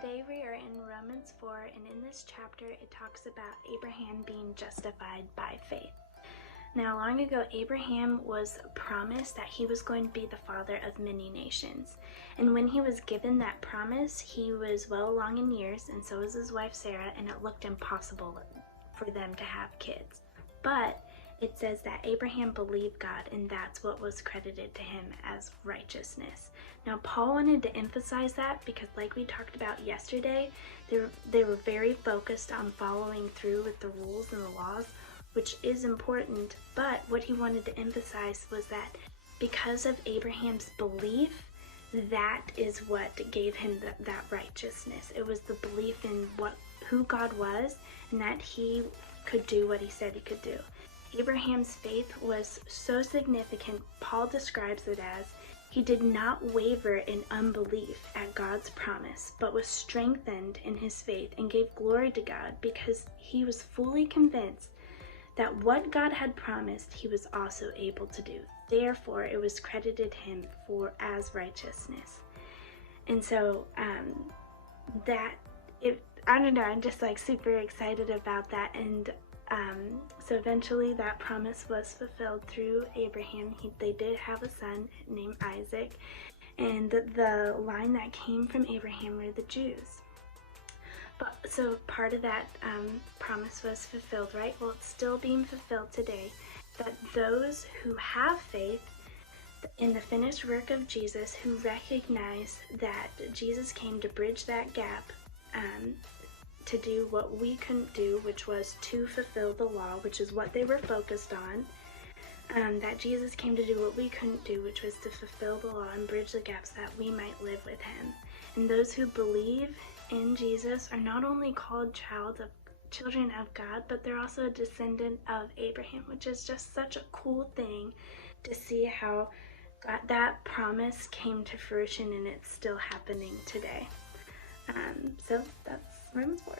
Today we are in Romans 4, and in this chapter it talks about Abraham being justified by faith. Now, long ago, Abraham was promised that he was going to be the father of many nations. And when he was given that promise, he was well along in years, and so was his wife Sarah, and it looked impossible for them to have kids. But it says that Abraham believed God, and that's what was credited to him as righteousness. Now, Paul wanted to emphasize that because, like we talked about yesterday, they were very focused on following through with the rules and the laws, which is important, but what he wanted to emphasize was that because of Abraham's belief, that is what gave him that righteousness. It was the belief in who God was, and that he could do what he said he could do. Abraham's faith was so significant, Paul describes it as, he did not waver in unbelief at God's promise, but was strengthened in his faith and gave glory to God because he was fully convinced that what God had promised, he was also able to do. Therefore, it was credited him as righteousness. And so, I don't know, I'm just like super excited about that. And so eventually that promise was fulfilled through Abraham. They did have a son named Isaac, and the line that came from Abraham were the Jews. But so part of that promise was fulfilled, right? Well, it's still being fulfilled today, that those who have faith in the finished work of Jesus, who recognize that Jesus came to bridge that gap, to do what we couldn't do, which was to fulfill the law, which is what they were focused on, that Jesus came to do what we couldn't do, which was to fulfill the law and bridge the gaps that we might live with him. And those who believe in Jesus are not only called children of God, but they're also a descendant of Abraham, which is just such a cool thing to see how that promise came to fruition, and it's still happening today. So that's Romans 4.